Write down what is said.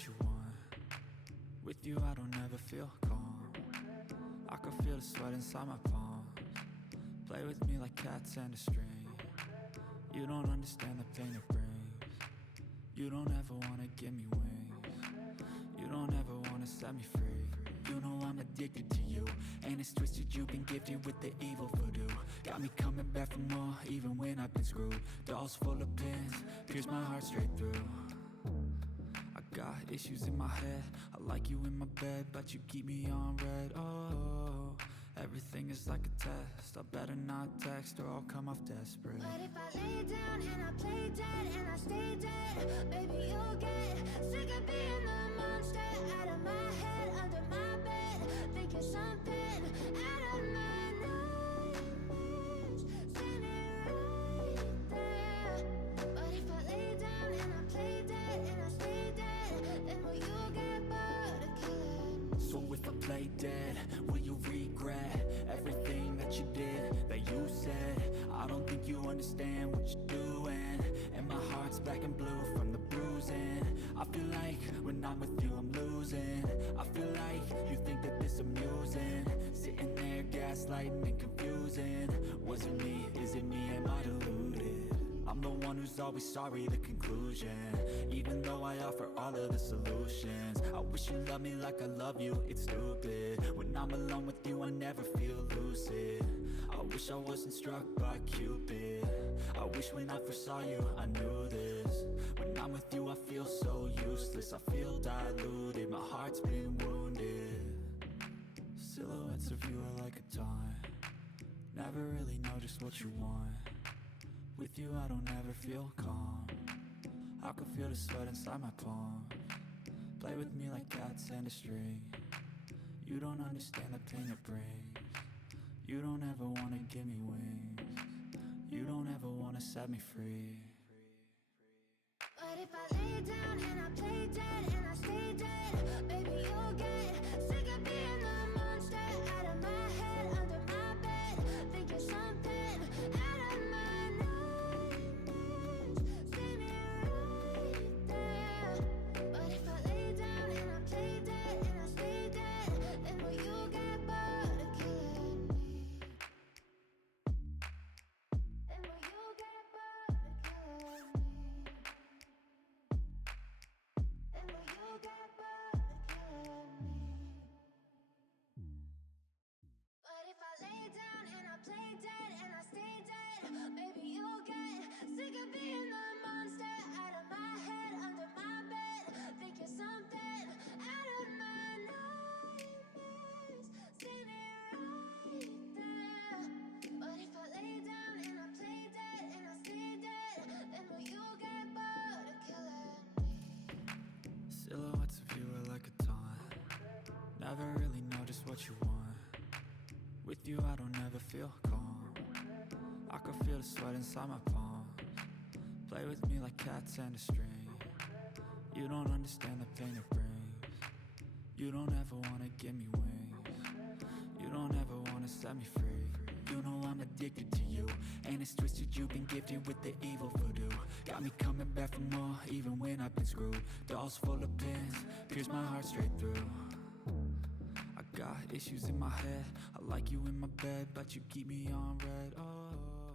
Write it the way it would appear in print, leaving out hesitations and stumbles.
what you want. With you I don't ever feel calm. I can feel the sweat inside my palms. Play with me like cats and a string. You don't understand the pain it brings. You don't ever wanna give me wings. You don't ever wanna set me free. You know I'm addicted to you, and it's twisted, you've been gifted with the evil voodoo. Got me coming back for more, even when I've been screwed. Dolls full of pins, pierce my heart straight through. I got issues in my head, I like you in my bed, but you keep me on red. Oh, everything is like a test, I better not text or I'll come off desperate. But if I lay down and I play dead and I stay dead, baby you'll get sick of being the monster out of my head, under my bed, thinking something out of my nightmares, standing right there. But if I lay down and I play dead and I stay dead, then will you get bored of killing me? So if I play dead, will you regret everything that you did, that you said? I don't think you understand what you're doing, and my heart's black and blue from the bruising. I feel like when I'm with you I'm losing. I feel like you think that this amusing, sitting there gaslighting and confusing. Was it me? Is it me? Am I deluded? I'm the one who's always sorry, the conclusion, even though I offer all of the solutions. I wish you loved me like I love you, it's stupid. When I'm alone with you I never feel lucid. I wish I wasn't struck by Cupid. I wish when I first saw you I knew this. When I'm with you I feel so useless, I feel diluted, my heart's been wounded. Silhouettes of you are like a taunt, never really know just what you want. With you I don't ever feel calm, I can feel the sweat inside my palms. Play with me like cats and a string. You don't understand the pain it brings. You don't ever wanna give me wings. You don't ever wanna set me free. But if I lay down and I play dead and I stay dead, baby you'll get sick of being the monster out of my head, under my bed, thinking something out of my nightmares, standing right there. But if I lay down and I play dead and I stay dead, then will you get bored of killing me? Then will you get bored of killing me? And will you get bored of killing me? But if I lay down and I play dead and I stay dead, baby you'll get sick of being the monster out of my head, under my bed, thinking something out of my nightmares, standing right there. But if I lay down and I play dead and I stay dead, then will you get bored of killing me? Silhouettes of you are like a taunt, never really know just what you want. With you I don't ever feel calm, I can feel the sweat inside my palms. Play with me like cats and a string. You don't understand the pain it brings. You don't ever wanna give me wings. You don't ever wanna set me free. You know I'm addicted to you, and it's twisted, you've been gifted with the evil voodoo. Got me coming back for more, even when I've been screwed. Dolls full of pins, pierce my heart straight through. I got issues in my head, I like you in my bed, but you keep me on red. Oh.